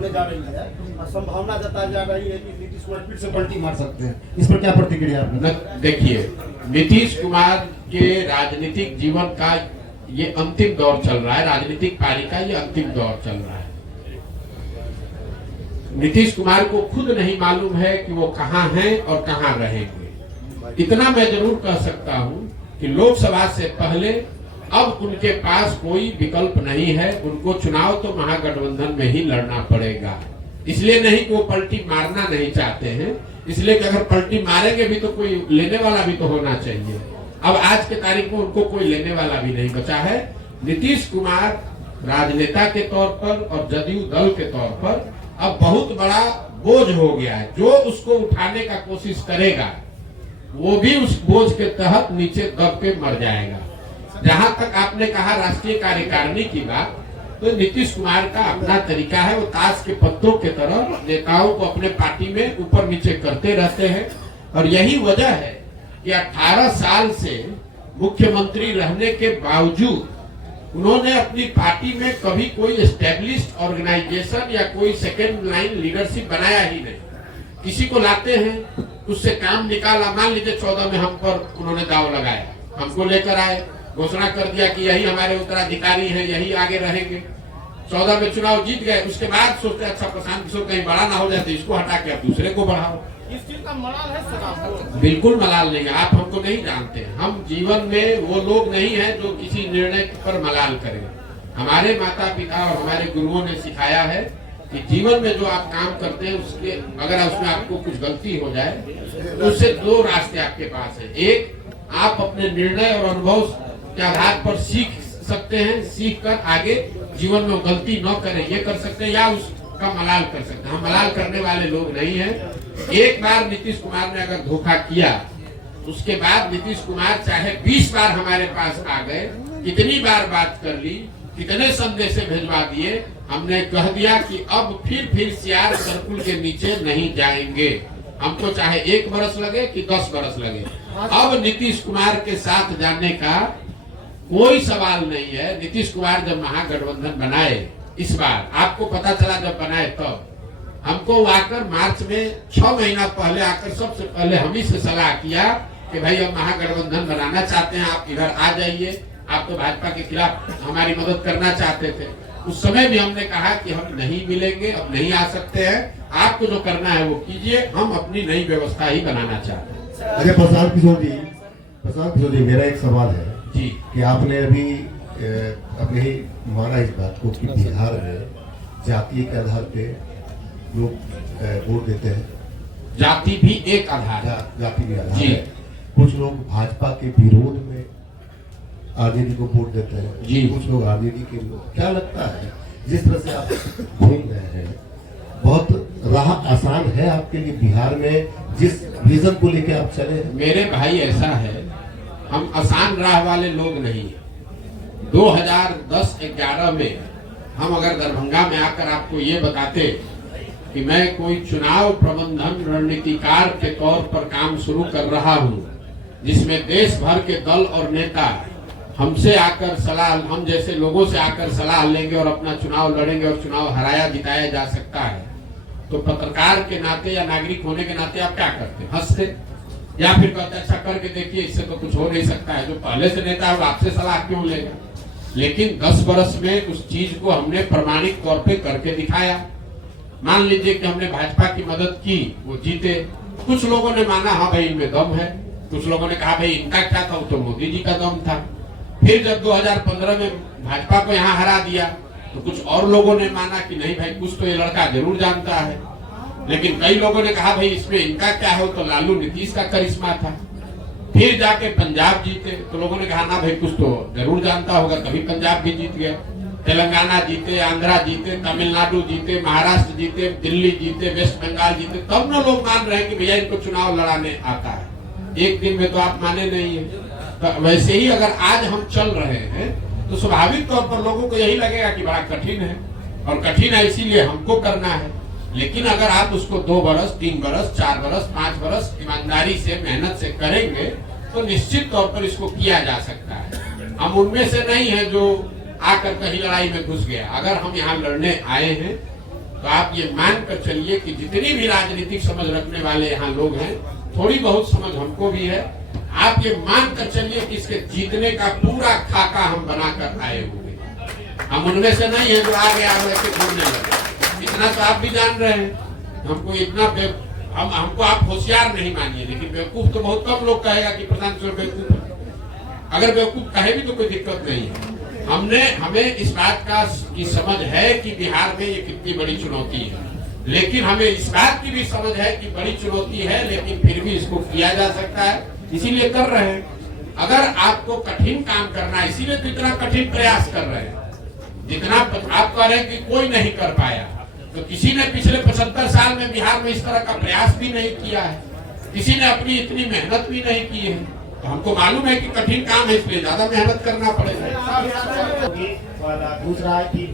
होने जा रही है और संभावना जताई जा रही है कि नीतीश कुमार फिर से पलटी मार सकते हैं, इस पर क्या प्रतिक्रिया आपने? देखिए, नीतीश कुमार के राजनीतिक जीवन का ये अंतिम दौर चल रहा है, राजनीतिक पारी का ये अंतिम दौर चल रहा है। नीतीश कुमार को खुद नहीं मालूम है कि वो कहाँ हैं और कहाँ रहेंगे। इतना मैं जरूर कह सकता हूँ कि लोकसभा से पहले अब उनके पास कोई विकल्प नहीं है, उनको चुनाव तो महागठबंधन में ही लड़ना पड़ेगा। इसलिए नहीं कि वो पलटी मारना नहीं चाहते हैं, इसलिए कि अगर पलटी मारेंगे भी तो कोई लेने वाला भी तो होना चाहिए। अब आज के तारीख में उनको कोई लेने वाला भी नहीं बचा है। नीतीश कुमार राजनेता के तौर पर और जदयू दल के तौर पर अब बहुत बड़ा बोझ हो गया है। जो उसको उठाने का कोशिश करेगा वो भी उस बोझ के तहत नीचे दब के मर जाएगा। जहां तक आपने कहा राष्ट्रीय कार्यकारिणी की बात, तो नीतीश कुमार का अपना तरीका है, वो ताश के पत्तों के तरह नेताओं को अपने पार्टी में ऊपर नीचे करते रहते हैं। और यही वजह है कि 18 साल से मुख्यमंत्री रहने के बावजूद उन्होंने अपनी पार्टी में कभी कोई एस्टेब्लिश्ड ऑर्गेनाइजेशन या कोई सेकेंड लाइन लीडरशिप बनाया ही नहीं। किसी को लाते हैं, उससे काम निकाला। मान लीजिए 14 में हम पर उन्होंने दाव लगाया, हमको लेकर आए, घोषणा कर दिया कि यही हमारे उत्तराधिकारी हैं, यही आगे रहेंगे। 14 में चुनाव जीत गए, उसके बाद सोचते अच्छा प्रशांत किशोर कहीं बड़ा ना हो जाए तो इसको हटा के अब दूसरे को बढ़ाओ। इस चीज का मलाल है सर आपको? बिल्कुल मलाल नहीं है, आप हमको नहीं जानते। हम जीवन में वो लोग नहीं है जो किसी निर्णय पर मलाल करें। हमारे माता पिता और हमारे गुरुओं ने सिखाया है कि जीवन में जो आप काम करते हैं उसके अगर उसमें आपको कुछ गलती हो जाए तो उससे दो रास्ते आपके पास है। एक, आप अपने निर्णय और अनुभव के आधार पर सीख सकते हैं, सीख कर आगे जीवन में गलती न करें ये कर सकते हैं, या उसका मलाल कर सकते हैं। हम मलाल करने वाले लोग नहीं हैं। एक बार नीतीश कुमार ने अगर धोखा किया, उसके बाद नीतीश कुमार चाहे 20 बार हमारे पास आ गए, कितनी बार बात कर ली, कितने संदेश भेजवा दिए, हमने कह दिया कि अब फिर सियार सर्कुल के नीचे नहीं जाएंगे। हमको चाहे 1 बरस लगे कि 10 बरस लगे, अब नीतीश कुमार के साथ जाने का कोई सवाल नहीं है। नीतीश कुमार जब महागठबंधन बनाए, इस बार आपको पता चला जब बनाए तब हमको आकर मार्च में 6 महीना पहले आकर सबसे पहले हम ही से सलाह किया कि भाई अब महागठबंधन बनाना चाहते हैं, आप इधर आ जाइए। आप तो भाजपा के खिलाफ हमारी मदद करना चाहते थे। उस समय भी हमने कहा कि हम नहीं मिलेंगे, अब नहीं आ सकते हैं, आपको जो करना है वो कीजिए, हम अपनी नई व्यवस्था ही बनाना चाहते हैं। अरे प्रशांत किशोर जी, मेरा एक सवाल है जी कि आपने अभी अपने ही माना इस बात को कि बिहार में जातीय के आधार पे लोग वोट देते हैं। जाति भी एक आधार है। जाति भी आधार जी। है। कुछ लोग भाजपा के विरोध में आरजेडी को वोट देते हैं जी। कुछ लोग आरजेडी के विरोध। क्या लगता है जिस तरह से आप घूम रहे हैं, बहुत राह आसान है आपके लिए बिहार में जिस विजन को लेके आप चले हैं? मेरे भाई ऐसा है, हम आसान राह वाले लोग नहीं। 2010-11 में हम अगर दरभंगा में आकर आपको ये बताते कि मैं कोई चुनाव प्रबंधन रणनीतिकार के तौर पर काम शुरू कर रहा हूं, जिसमें देश भर के दल और नेता हमसे आकर सलाह, हम जैसे लोगों से आकर सलाह लेंगे और अपना चुनाव लड़ेंगे और चुनाव हराया जिताया जा सकता है, तो पत्रकार के नाते या नागरिक होने के नाते आप क्या करते? हंसते या फिर कहते अच्छा करके देखिए, इससे तो कुछ हो नहीं सकता है। जो पहले से नेता है वो आपसे सलाह क्यों लेगा? लेकिन 10 वर्ष में उस चीज को हमने प्रमाणिक तौर पे करके दिखाया। मान लीजिए कि हमने भाजपा की मदद की, वो जीते। कुछ लोगों ने माना हाँ भाई इनमें दम है, कुछ लोगों ने कहा भाई इनका क्या था, वो तो मोदी जी का दम था। फिर जब 2015 में भाजपा को यहाँ हरा दिया तो कुछ और लोगों ने माना कि नहीं भाई कुछ तो ये लड़का जरूर जानता है। लेकिन कई लोगों ने कहा भाई इसमें इनका क्या है, तो लालू नीतीश का करिश्मा था। फिर जाके पंजाब जीते तो लोगों ने कहा ना भाई कुछ तो जरूर जानता होगा, कभी पंजाब भी जीत गया। तेलंगाना जीते, आंध्रा जीते, तमिलनाडु जीते, महाराष्ट्र जीते, दिल्ली जीते, वेस्ट बंगाल जीते, तब ना लोग मान रहे हैं कि भैया इनको चुनाव लड़ाने आता है। एक दिन में तो आप माने नहीं है। तो वैसे ही अगर आज हम चल रहे हैं तो स्वाभाविक तौर पर लोगों को यही लगेगा कि बड़ा कठिन है, और कठिन है इसीलिए हमको करना है। लेकिन अगर आप उसको 2 बरस, 3 बरस, 4 बरस, 5 बरस ईमानदारी से, मेहनत से करेंगे तो निश्चित तौर पर इसको किया जा सकता है। हम उनमें से नहीं है जो आकर कहीं लड़ाई में घुस गया। अगर हम यहाँ लड़ने आए हैं तो आप ये मान कर चलिए कि जितनी भी राजनीतिक समझ रखने वाले यहाँ लोग हैं, थोड़ी बहुत समझ हमको भी है। आप ये मान कर चलिए कि इसके जीतने का पूरा खाका हम बनाकर आए हुए। हम उनमें से नहीं है जो आगे के बोलने लगे। इतना तो आप भी जान रहे हैं। हमको इतना हमको आप होशियार नहीं मानिए, लेकिन बेवकूफ तो बहुत कम लोग कहेगा कि प्रधान बेवकूफ है। अगर बेवकूफ कहे भी तो कोई दिक्कत नहीं है। हमें इस बात की समझ है कि बिहार में ये कितनी बड़ी चुनौती है, लेकिन हमें इस बात की भी समझ है कि बड़ी चुनौती है, लेकिन फिर भी इसको किया जा सकता है, इसीलिए कर रहे हैं। अगर आपको कठिन काम करना है, इसीलिए तो इतना कठिन प्रयास कर रहे हैं। जितना आप कह रहे हैं कि कोई नहीं कर पाया, तो किसी ने पिछले 75 साल में बिहार में इस तरह का प्रयास भी नहीं किया है, किसी ने अपनी इतनी मेहनत भी नहीं की है। तो हमको मालूम है कि कठिन काम है, इसलिए ज्यादा मेहनत करना पड़ेगा। दूसरा है कि